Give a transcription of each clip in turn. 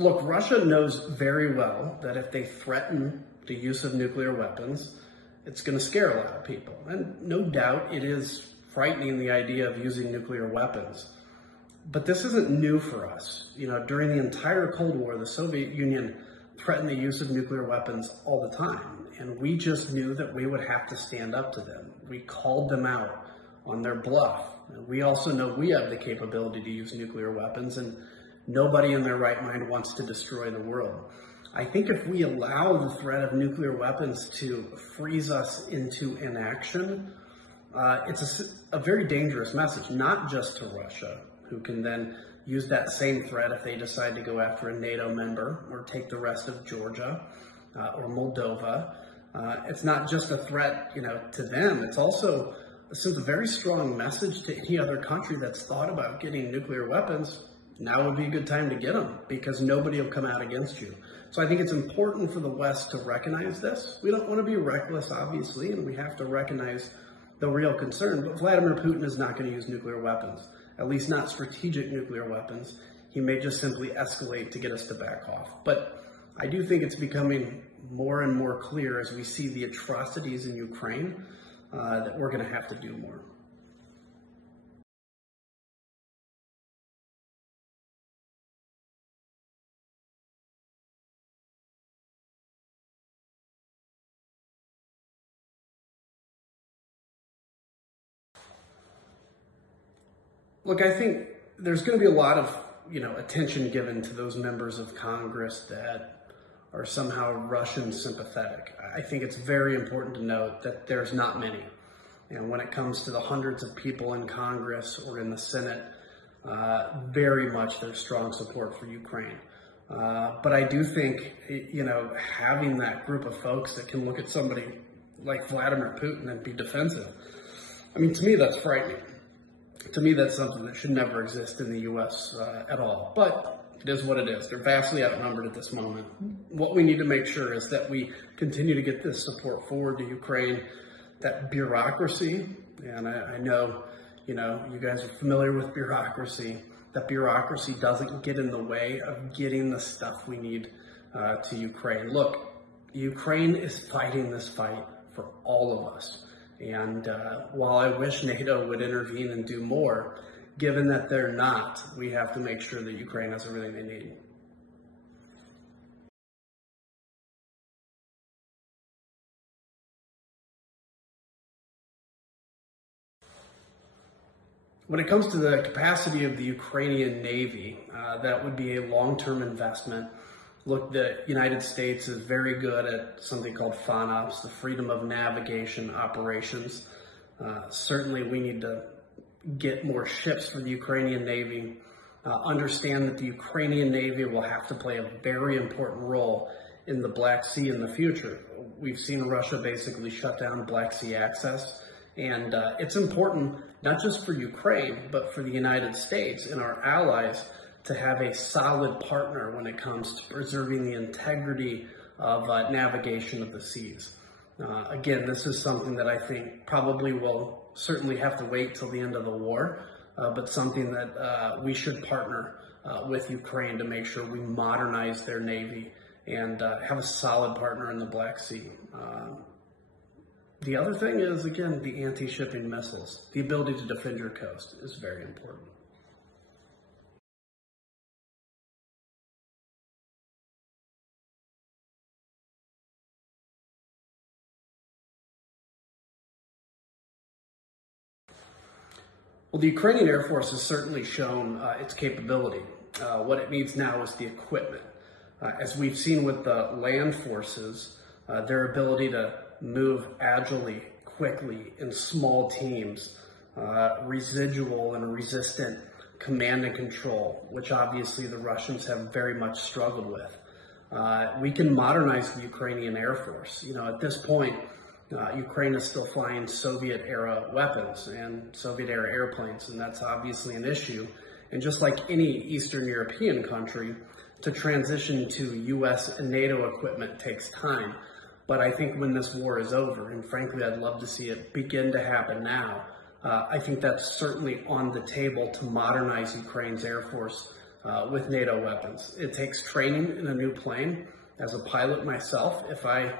Look, Russia knows very well that if they threaten the use of nuclear weapons, it's going to scare a lot of people. And no doubt it is frightening, the idea of using nuclear weapons. But this isn't new for us. You know, during the entire Cold War, the Soviet Union threatened the use of nuclear weapons all the time. And we just knew that we would have to stand up to them. We called them out on their bluff. We also know we have the capability to use nuclear weapons, and nobody in their right mind wants to destroy the world. I think if we allow the threat of nuclear weapons to freeze us into inaction, it's a very dangerous message, not just to Russia, who can then use that same threat if they decide to go after a NATO member or take the rest of Georgia or Moldova. It's not just a threat, to them. It's also sends a very strong message to any other country that's thought about getting nuclear weapons. Now would be a good time to get them, because nobody will come out against you. So I think it's important for the West to recognize this. We don't want to be reckless, obviously, and we have to recognize the real concern. But Vladimir Putin is not going to use nuclear weapons, at least not strategic nuclear weapons. He may just simply escalate to get us to back off. But I do think it's becoming more and more clear as we see the atrocities in Ukraine that we're going to have to do more. Look, I think there's going to be a lot of, attention given to those members of Congress that are somehow Russian sympathetic. I think it's very important to note that there's not many. And when it comes to the hundreds of people in Congress or in the Senate, very much there's strong support for Ukraine. But I do think, having that group of folks that can look at somebody like Vladimir Putin and be defensive, to me, that's frightening. To me, that's something that should never exist in the U.S. At all. But it is what it is. They're vastly outnumbered at this moment. What we need to make sure is that we continue to get this support forward to Ukraine. That bureaucracy, and I know, you guys are familiar with bureaucracy, that bureaucracy doesn't get in the way of getting the stuff we need to Ukraine. Look, Ukraine is fighting this fight for all of us. And while I wish NATO would intervene and do more, given that they're not, we have to make sure that Ukraine has everything they need. When it comes to the capacity of the Ukrainian Navy, that would be a long-term investment. Look, the United States is very good at something called FONOPS, the Freedom of Navigation Operations. Certainly we need to get more ships for the Ukrainian Navy. Understand that the Ukrainian Navy will have to play a very important role in the Black Sea in the future. We've seen Russia basically shut down Black Sea access. And it's important, not just for Ukraine, but for the United States and our allies to have a solid partner when it comes to preserving the integrity of navigation of the seas. Again, this is something that I think probably will certainly have to wait till the end of the war, but something that we should partner with Ukraine to make sure we modernize their Navy and have a solid partner in the Black Sea. The other thing is, again, the anti-shipping missiles. The ability to defend your coast is very important. Well, the Ukrainian Air Force has certainly shown its capability. What it needs now is the equipment. As we've seen with the land forces, their ability to move agilely, quickly, in small teams, residual and resistant command and control, which obviously the Russians have very much struggled with. We can modernize the Ukrainian Air Force. At this point, Ukraine is still flying Soviet-era weapons and Soviet-era airplanes, and that's obviously an issue. And just like any Eastern European country, to transition to U.S. and NATO equipment takes time. But I think when this war is over, and frankly, I'd love to see it begin to happen now, I think that's certainly on the table to modernize Ukraine's Air Force with NATO weapons. It takes training in a new plane. As a pilot myself, if I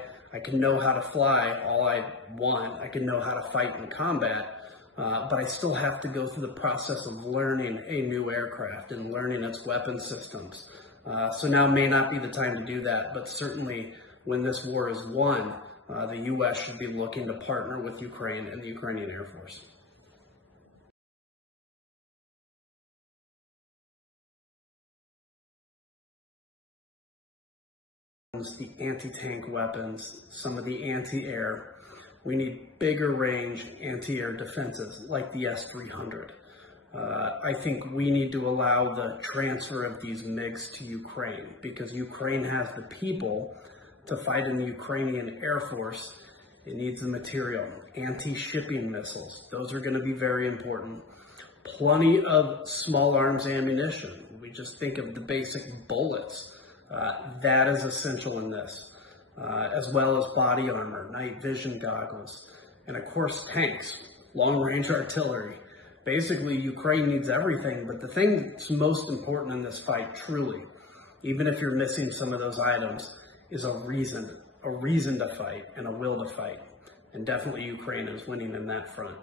can know how to fly all I want, I can know how to fight in combat, but I still have to go through the process of learning a new aircraft and learning its weapon systems. So now may not be the time to do that, but certainly when this war is won, the U.S. should be looking to partner with Ukraine and the Ukrainian Air Force. The anti-tank weapons, some of the anti-air. We need bigger range anti-air defenses like the S-300. I think we need to allow the transfer of these MiGs to Ukraine because Ukraine has the people to fight in the Ukrainian Air Force. It needs the material. Anti-shipping missiles, those are going to be very important. Plenty of small arms ammunition. We just think of the basic bullets. That is essential in this, as well as body armor, night vision goggles, and of course tanks, long-range artillery. Basically, Ukraine needs everything, but the thing that's most important in this fight, truly, even if you're missing some of those items, is a reason to fight and a will to fight. And definitely Ukraine is winning in that front.